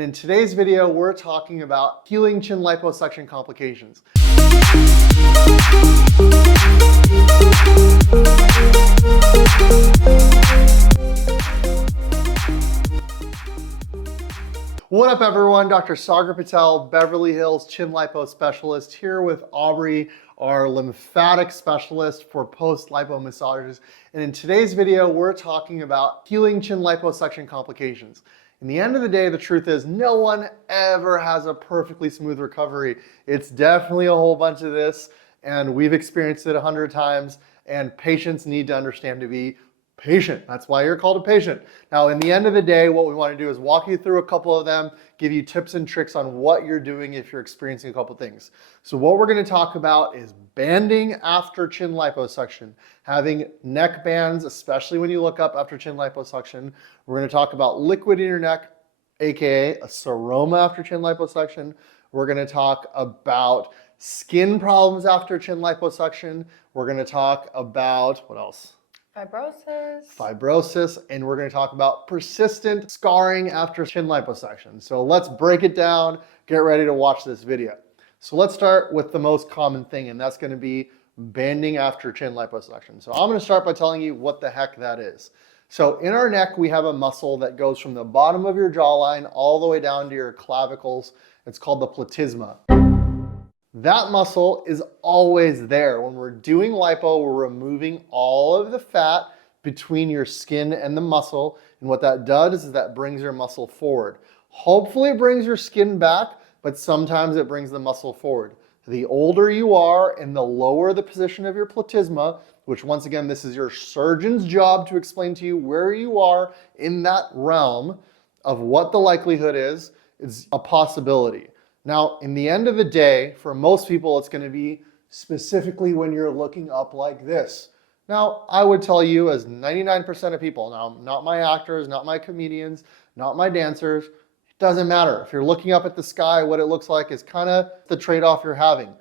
In today's video, we're talking about healing chin liposuction complications. What up everyone, Dr. Sagar Patel, Beverly Hills Chin Lipo Specialist, here with AUBREY, our lymphatic specialist for post-lipo massages. And in today's video, we're talking about healing chin liposuction complications. In the end of the day, the truth is no one ever has a perfectly smooth recovery. It's definitely a whole bunch of this, and we've experienced it 100 times, and patients need to understand to be patient. That's why you're called a patient. Now, in the end of the day, what we want to do is walk you through a couple of them, give you tips and tricks on what you're doing if you're experiencing a couple things. So what we're going to talk about is banding after chin liposuction, having neck bands, especially when you look up after chin liposuction. We're going to talk about liquid in your neck, aka a seroma after chin liposuction. We're going to talk about skin problems after chin liposuction. We're going to talk about, what else? Fibrosis, and we're going to talk about persistent scarring after chin liposuction. So let's break it down, get ready to watch this video. So let's start with the most common thing, and that's going to be banding after chin liposuction. So I'm going to start by telling you what the heck that is. So in our neck, we have a muscle that goes from the bottom of your jawline all the way down to your clavicles. It's called the platysma. That muscle is always there. When we're doing lipo, we're removing all of the fat between your skin and the muscle. And what that does is that brings your muscle forward. Hopefully it brings your skin back, but sometimes it brings the muscle forward. The older you are and the lower the position of your platysma, which once again, this is your surgeon's job to explain to you where you are in that realm of what the likelihood is a possibility. Now, in the end of the day, for most people, it's going to be specifically when you're looking up like this. Now, I would tell you as 99% of people, now not my actors, not my comedians, not my dancers, it doesn't matter. If you're looking up at the sky, what it looks like is kind of the trade-off you're having.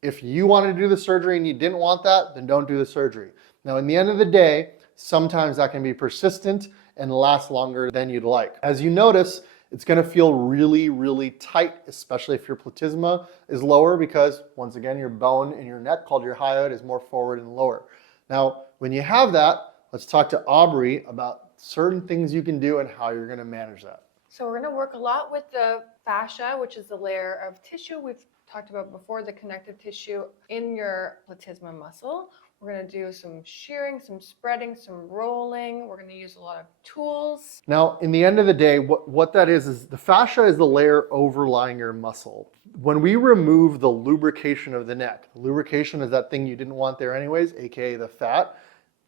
If you wanted to do the surgery and you didn't want that, then don't do the surgery. Now, in the end of the day, sometimes that can be persistent and last longer than you'd like. As you notice, it's going to feel really, really tight, especially if your platysma is lower because, once again, your bone in your neck called your hyoid is more forward and lower. Now, when you have that, let's talk to AUBREY about certain things you can do and how you're going to manage that. So we're going to work a lot with the fascia, which is the layer of tissue we've talked about before, the connective tissue in your platysma muscle. We're going to do some shearing, some spreading, some rolling. We're going to use a lot of tools. Now, in the end of the day, what that is the fascia is the layer overlying your muscle. When we remove the lubrication of the neck, lubrication is that thing you didn't want there anyways, aka the fat,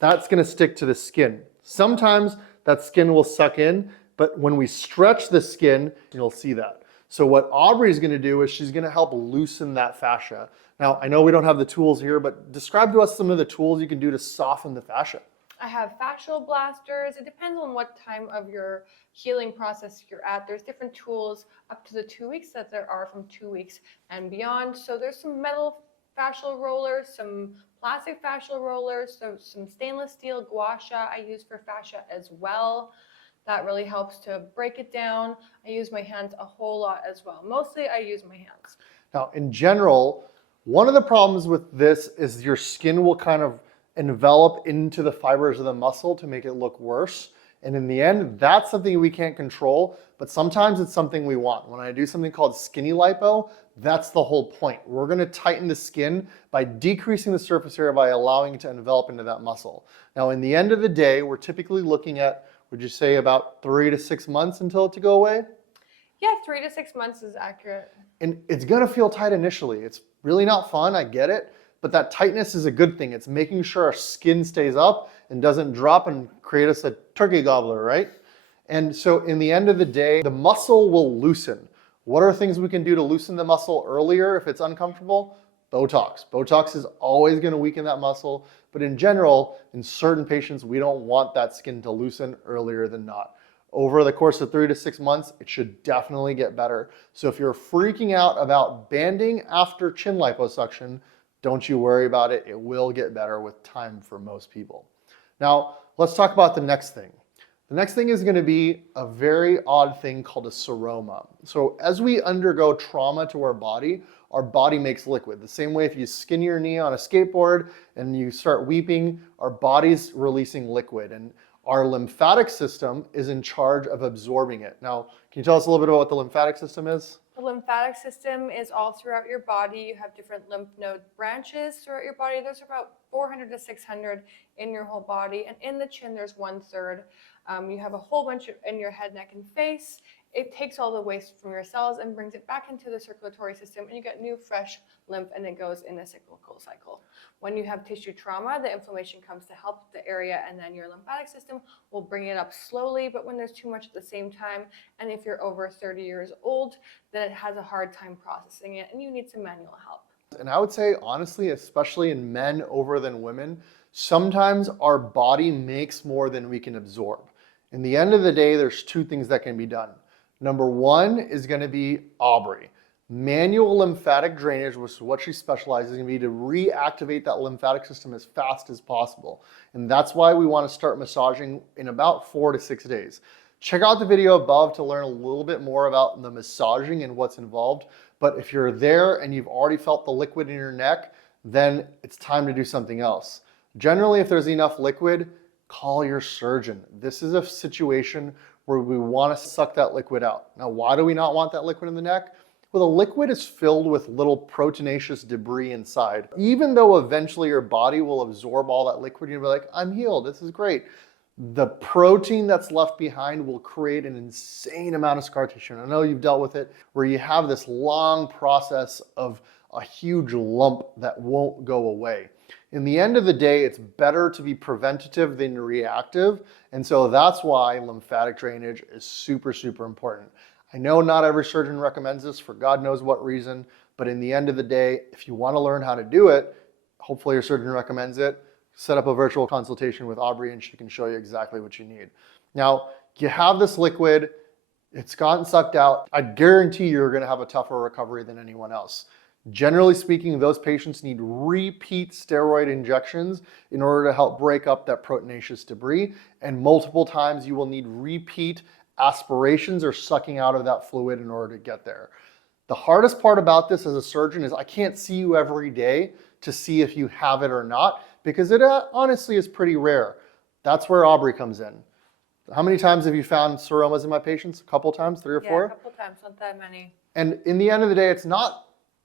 that's going to stick to the skin. Sometimes that skin will suck in, but when we stretch the skin, you'll see that. So what AUBREY is going to do is she's going to help loosen that fascia. Now, I know we don't have the tools here, but describe to us some of the tools you can do to soften the fascia. I have fascial blasters. It depends on what time of your healing process you're at. There's different tools up to the 2 weeks that there are from 2 weeks and beyond. So there's some metal fascial rollers, some plastic fascial rollers, so some stainless steel gua sha I use for fascia as well. That really helps to break it down. I use my hands a whole lot as well. Mostly I use my hands. Now, in general, one of the problems with this is your skin will kind of envelop into the fibers of the muscle to make it look worse. And in the end, that's something we can't control, but sometimes it's something we want. When I do something called skinny lipo, that's the whole point. We're going to tighten the skin by decreasing the surface area by allowing it to envelop into that muscle. Now, in the end of the day, we're typically looking at, would you say, about 3 to 6 months until it to go away? Yeah, 3 to 6 months is accurate. And it's going to feel tight initially. It's really not fun, I get it, but that tightness is a good thing. It's making sure our skin stays up and doesn't drop and create us a turkey gobbler, right? And so in the end of the day, the muscle will loosen. What are things we can do to loosen the muscle earlier if it's uncomfortable? Botox. Botox is always going to weaken that muscle, but in general, in certain patients, we don't want that skin to loosen earlier than not. Over the course of 3 to 6 months, it should definitely get better. So if you're freaking out about banding after chin liposuction, don't you worry about it. It will get better with time for most people. Now, let's talk about the next thing. The The next thing is going to be a very odd thing called a seroma. So as we undergo trauma to our body makes liquid. The same way if you skin your knee on a skateboard and you start weeping, our body's releasing liquid, and our lymphatic system is in charge of absorbing it. Now, can you tell us a little bit about what the lymphatic system is? The lymphatic system is all throughout your body. You have different lymph node branches throughout your body. There's about 400 to 600 in your whole body. And in the chin, there's 1/3. You have a whole bunch in your head, neck, and face. It takes all the waste from your cells and brings it back into the circulatory system, and you get new, fresh lymph, and it goes in a cyclical cycle. When you have tissue trauma, the inflammation comes to help the area, and then your lymphatic system will bring it up slowly, but when there's too much at the same time, and if you're over 30 years old, then it has a hard time processing it, and you need some manual help. And I would say, honestly, especially in men over than women, sometimes our body makes more than we can absorb. In the end of the day, there's two things that can be done. Number one is going to be AUBREY. Manual lymphatic drainage, which is what she specializes in, to reactivate that lymphatic system as fast as possible. And that's why we want to start massaging in about 4 to 6 days. Check out the video above to learn a little bit more about the massaging and what's involved. But if you're there and you've already felt the liquid in your neck, then it's time to do something else. Generally, if there's enough liquid, call your surgeon. This is a situation where we want to suck that liquid out. Now, why do we not want that liquid in the neck? Well, the liquid is filled with little proteinaceous debris inside. Even though eventually your body will absorb all that liquid, you'll be like, I'm healed, this is great. The protein that's left behind will create an insane amount of scar tissue. And I know you've dealt with it, where you have this long process of a huge lump that won't go away. In the end of the day, it's better to be preventative than reactive. And so that's why lymphatic drainage is super, super important. I know not every surgeon recommends this for God knows what reason, but in the end of the day, if you want to learn how to do it, hopefully your surgeon recommends it, set up a virtual consultation with AUBREY and she can show you exactly what you need. Now, you have this liquid, it's gotten sucked out. I guarantee you're going to have a tougher recovery than anyone else. Generally speaking, those patients need repeat steroid injections in order to help break up that proteinaceous debris, and multiple times you will need repeat aspirations or sucking out of that fluid in order to get there. The hardest part about this as a surgeon is I can't see you every day to see if you have it or not, because it honestly is pretty rare. That's where AUBREY comes in. How many times have you found seromas in my patients? A couple times, 3 or 4? Yeah, a couple times, not that many. And in the end of the day, it's not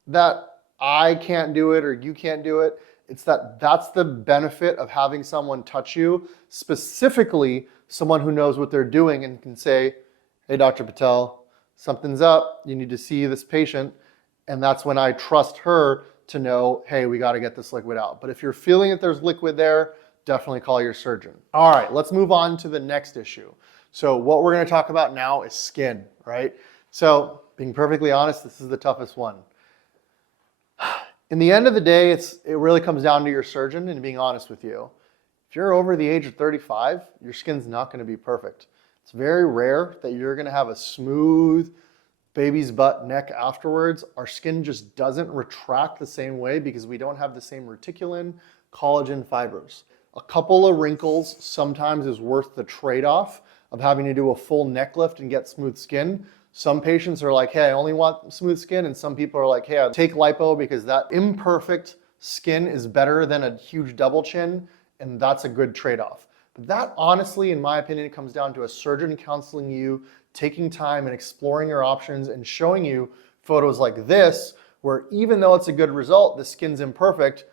that I can't do it or you can't do it. It's that that's the benefit of having someone touch you, specifically someone who knows what they're doing and can say, hey, Dr. Patel, something's up. You need to see this patient. And that's when I trust her to know, hey, we got to get this liquid out. But if you're feeling that there's liquid there, definitely call your surgeon. All right, let's move on to the next issue. So what we're going to talk about now is skin, right? So being perfectly honest, this is the toughest one. In the end of the day, it really comes down to your surgeon and being honest with you. If you're over the age of 35, your skin's not going to be perfect. It's very rare that you're going to have a smooth baby's butt neck afterwards. Our skin just doesn't retract the same way because we don't have the same reticulin, collagen, fibers. A couple of wrinkles sometimes is worth the trade-off of having to do a full neck lift and get smooth skin. Some patients are like, hey, I only want smooth skin. And some people are like, hey, I'll take lipo because that imperfect skin is better than a huge double chin. And that's a good trade-off. But that honestly, in my opinion, comes down to a surgeon counseling you, taking time and exploring your options and showing you photos like this, where even though it's a good result, the skin's imperfect,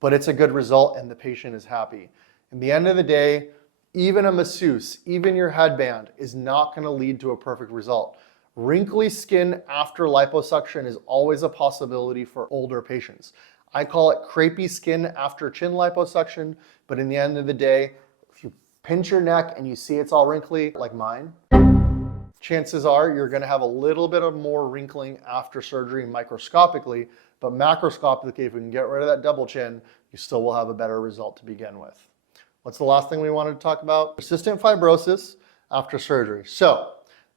but it's a good result and the patient is happy. In the end of the day, even a masseuse, even your headband is not going to lead to a perfect result. Wrinkly skin after liposuction is always a possibility for older patients. I call it crepey skin after chin liposuction, but in the end of the day, if you pinch your neck and you see it's all wrinkly, like mine, chances are you're going to have a little bit of more wrinkling after surgery microscopically, but macroscopically, if we can get rid of that double chin, you still will have a better result to begin with. What's the last thing we wanted to talk about? Persistent fibrosis after surgery. So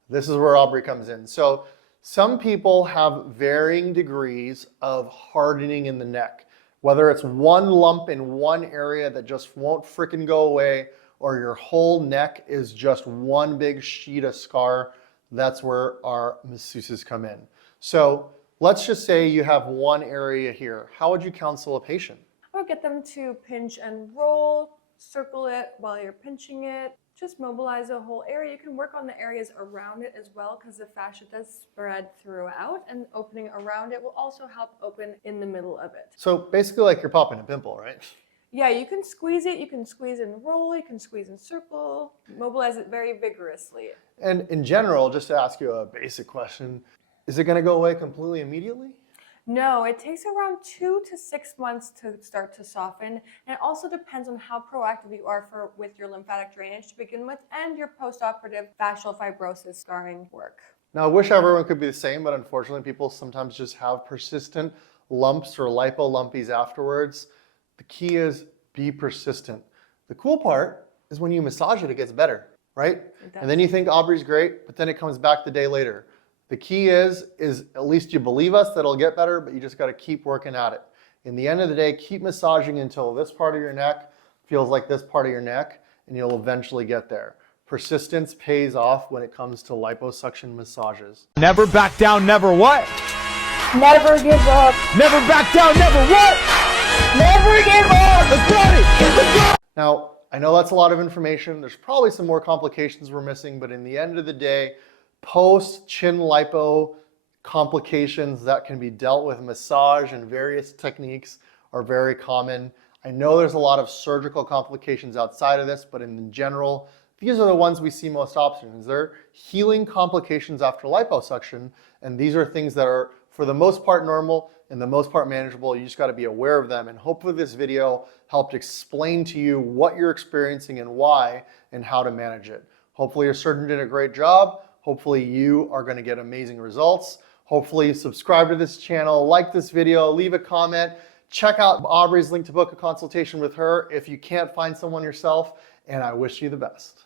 this is where AUBREY comes in. So some people have varying degrees of hardening in the neck, whether it's one lump in one area that just won't frickin' go away, or your whole neck is just one big sheet of scar, that's where our masseuses come in. So let's just say you have one area here. How would you counsel a patient? I would get them to pinch and roll, circle it while you're pinching it. Just mobilize the whole area. You can work on the areas around it as well because the fascia does spread throughout, and opening around it will also help open in the middle of it. So basically like you're popping a pimple, right? Yeah, you can squeeze it, you can squeeze and roll, you can squeeze and circle, mobilize it very vigorously. And in general, just to ask you a basic question, is it going to go away completely immediately? No, it takes around 2 to 6 months to start to soften. And it also depends on how proactive you are with your lymphatic drainage to begin with and your post-operative fascial fibrosis scarring work. Now, I wish everyone could be the same, but unfortunately, people sometimes just have persistent lumps or lipolumpies afterwards. The key is be persistent. The cool part is when you massage it, it gets better, right? And then you think Aubrey's great, but then it comes back the day later. The key is at least you believe us that it'll get better, but you just got to keep working at it. In the end of the day, keep massaging until this part of your neck feels like this part of your neck, and you'll eventually get there. Persistence pays off when it comes to liposuction massages. Never back down, never what? Never give up. Never back down, never what? Never give up. Let's get it. Let's go. Now, I know that's a lot of information. There's probably some more complications we're missing, but in the end of the day, post-chin lipo complications that can be dealt with massage and various techniques are very common. I know there's a lot of surgical complications outside of this, but in general, these are the ones we see most often. They're healing complications after liposuction, and these are things that are, for the most part, normal and the most part manageable. You just got to be aware of them, and hopefully this video helped explain to you what you're experiencing and why and how to manage it. Hopefully your surgeon did a great job. Hopefully you are going to get amazing results. Hopefully subscribe to this channel, like this video, leave a comment, check out Aubrey's link to book a consultation with her if you can't find someone yourself, and I wish you the best.